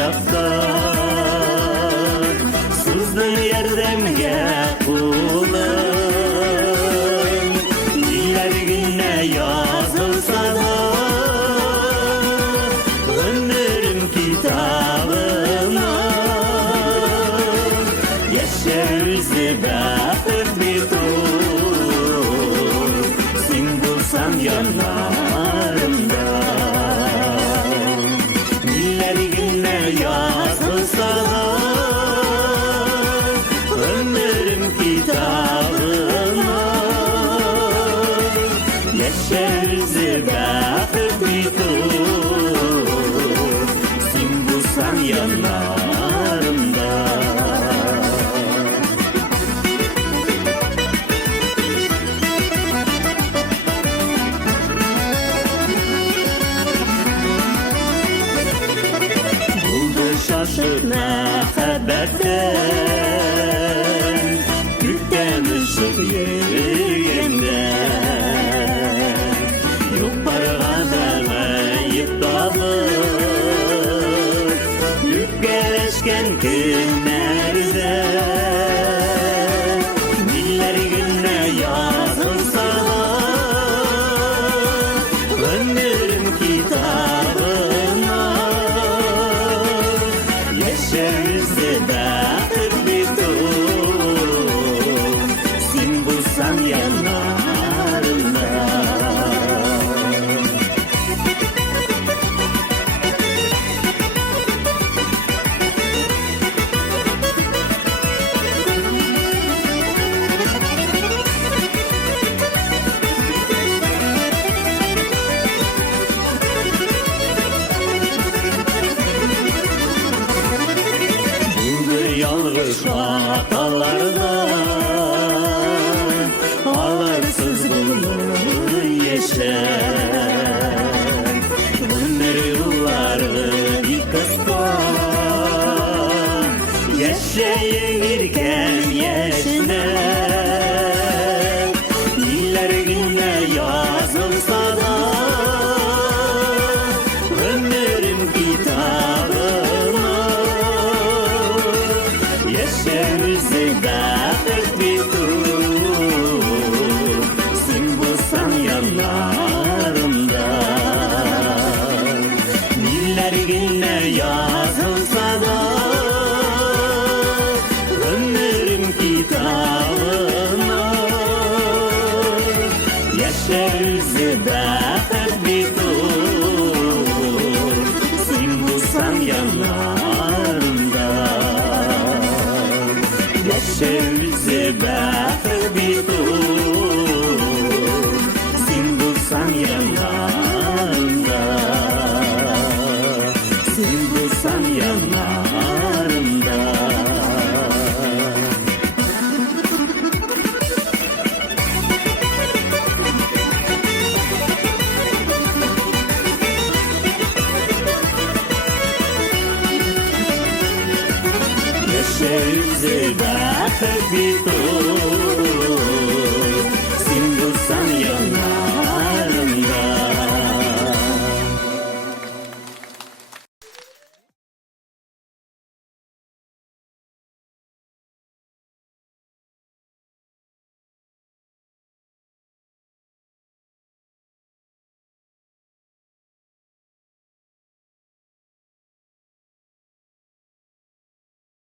çapda sızdı yerdemge kulun diller günne yazılsa da ömrüm kitabına yaşa bizi bakıp bir tur sen bulsan yanlarımda diller günne yazılsa da ömrüm kitabına yaşa bizi bakıp bir tur sen bulsan yanlarımda. Şaşırt mehabbetten Gülden ışık yürüyende Yok parada gayip dağılır Yükkeleşken günlerde Diller gününe yazılsa da ömrüm kitabına Yaşarızı bakıp bir tur sen bulsan yanlarında. Yalnız hatalardan ağlarsız bulunur yaşar ömür yılları yıkasta yaşayırken yaşına diller gününe yazılsa da ömrüm kitabına yaşarızı bakıp bir tur sen bulsan yanlarımda diller gününe yazılsa da ömrüm kitabına yaşarızı bakıp bir tur sen bulsan yanlarımda. Yaşarızı bakıp bir tur sen bulsan yanlarımda sen bulsan yanlarımda. Yaşarızı bakıp bir tur